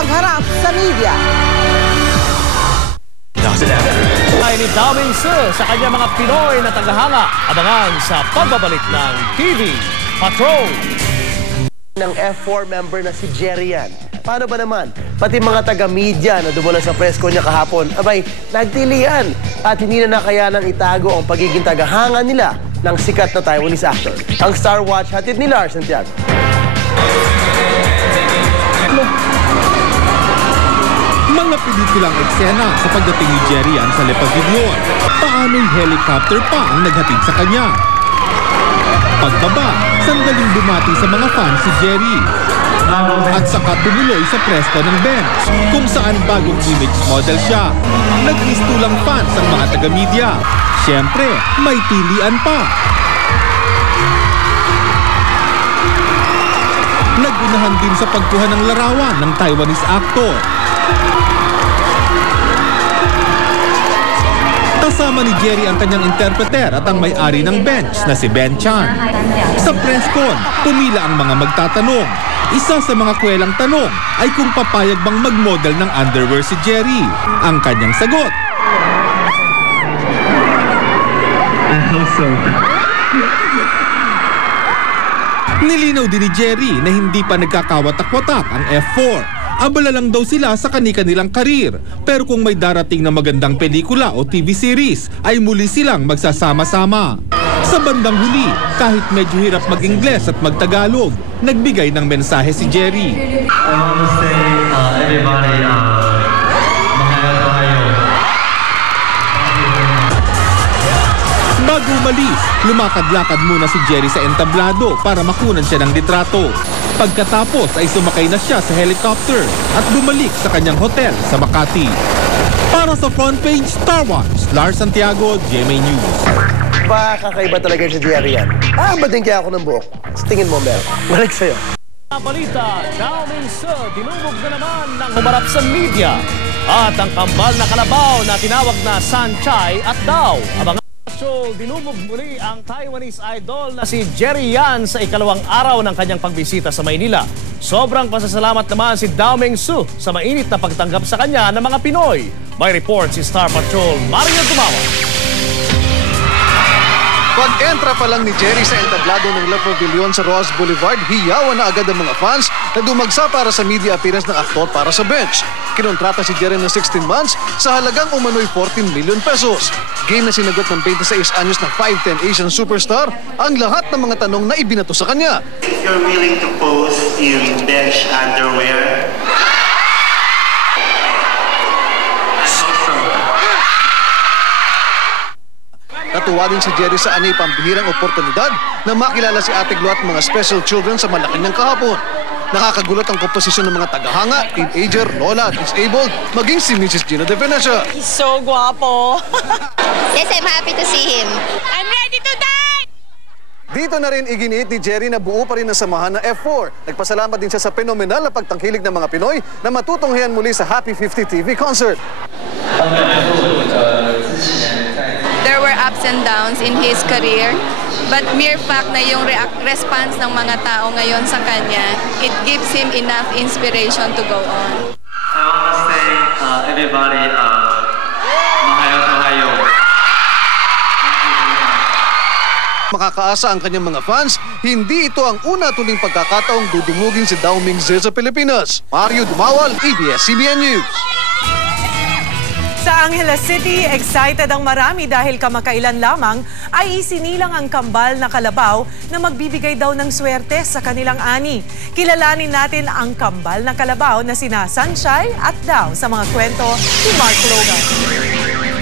magharap sa media. Ay ni Dowming Su sa kanya mga Pinoy na tagahanga. Abangan sa pagbabalik ng TV Patrol. Ng F4 member na si Jerry yan. Paano ba naman? Pati mga taga-media na dumula sa presko niya kahapon, abay, nagtilian at hindi na nakayanang itago ang pagiging tagahanga nila ng sikat na Taiwanese actor. Ang Star Watch hatid ni Lars Santiago. Mga pelikulang eksena sa pagdating ni Jerry Yan sa Le Pavilion. Paano'y helicopter pa ang naghatid sa kanya? Pagbaba, sandaling bumati sa mga fans si Jerry. At saka tumuloy sa presko ng bench, kung saan bagong image model siya. Nagmistulang fans ang mga taga-media. Siyempre, may pilian pa. Nagunahan din sa pagkuha ng larawan ng Taiwanese actor. Kasama ni Jerry ang kanyang interpreter at ang may-ari ng bench na si Ben Chan. Sa press con, pumila ang mga magtatanong. Isa sa mga kwelang tanong ay kung papayag bang mag-model ng underwear si Jerry. Ang kanyang sagot, I hope so. Nilinaw din ni Jerry na hindi pa nagkakawatak-watak ang F4. Abala lang daw sila sa kani-kanilang karir. Pero kung may darating na magandang pelikula o TV series, ay muli silang magsasama-sama. Sa bandang huli, kahit medyo hirap mag-Ingles at mag-Tagalog, nagbigay ng mensahe si Jerry. I want to say, everybody, mahalo tayo. Bago umalis, lumakad-lakad muna si Jerry sa entablado para makunan siya ng litrato. Pagkatapos ay sumakay na siya sa helicopter at bumalik sa kanyang hotel sa Makati. Para sa front page Star Watch, Lars Santiago, GMA News. Kakaiba talaga si Jerry yan. Ba din kaya ako ng buhok? Sa tingin mo, Mel, balik sa'yo. Balita, Dowming Su, dinumog na naman ng humarap sa media. At ang kambal na kalabaw na tinawag na Sanchai at Daw. Abangan. Dinumog muli ang Taiwanese idol na si Jerry Yan sa ikalawang araw ng kanyang pagbisita sa Maynila. Sobrang pasasalamat naman si Dowming Su sa mainit na pagtanggap sa kanya ng mga Pinoy. May report si Star Patrol Mario Dumawa. Pag-entra pa lang ni Jerry sa entablado ng Le Pavilion sa Ross Boulevard, hiyawan na agad ang mga fans na dumagsa para sa media appearance ng aktor para sa bench. Kinontrata si Jerry ng 16 months sa halagang umano'y 14 million pesos. Game na sinagot ng 26 anyos na 5'10 Asian superstar ang lahat ng mga tanong na ibinato sa kanya. If you're willing to pose in bench underwear, Natuwa din si Jerry sa anay pambihirang oportunidad na makilala si Ate Glo at mga special children sa Malacanang kahapon. Nakakagulat ang komposisyon ng mga tagahanga, teenager, lola, disabled, maging si Mrs. Gina De Venecia. He's so guwapo. Yes, I'm happy to see him. I'm ready to die! Dito na rin iginiit ni Jerry na buo pa rin ang samahan ng F4. Nagpasalamat din siya sa fenomenal na pagtangkilik ng mga Pinoy na matutunghayan muli sa Happy 50 TV concert. There were ups and downs in his career, but mere fact na yung response ng mga tao ngayon sa kanya, it gives him enough inspiration to go on. I want to say, everybody, mahalo tayo. Makakaasa ang kanyang mga fans, hindi ito ang una tuling pagkakataong dudumugin si Dowming Su sa Pilipinas. Mario Dumawal, ABS-CBN News. Sa Angeles City, excited ang marami dahil kamakailan lamang ay isinilang ang kambal na kalabaw na magbibigay daw ng swerte sa kanilang ani. Kilalanin natin ang kambal na kalabaw na sina Sanchai at Daw sa mga kwento ni Mark Logan.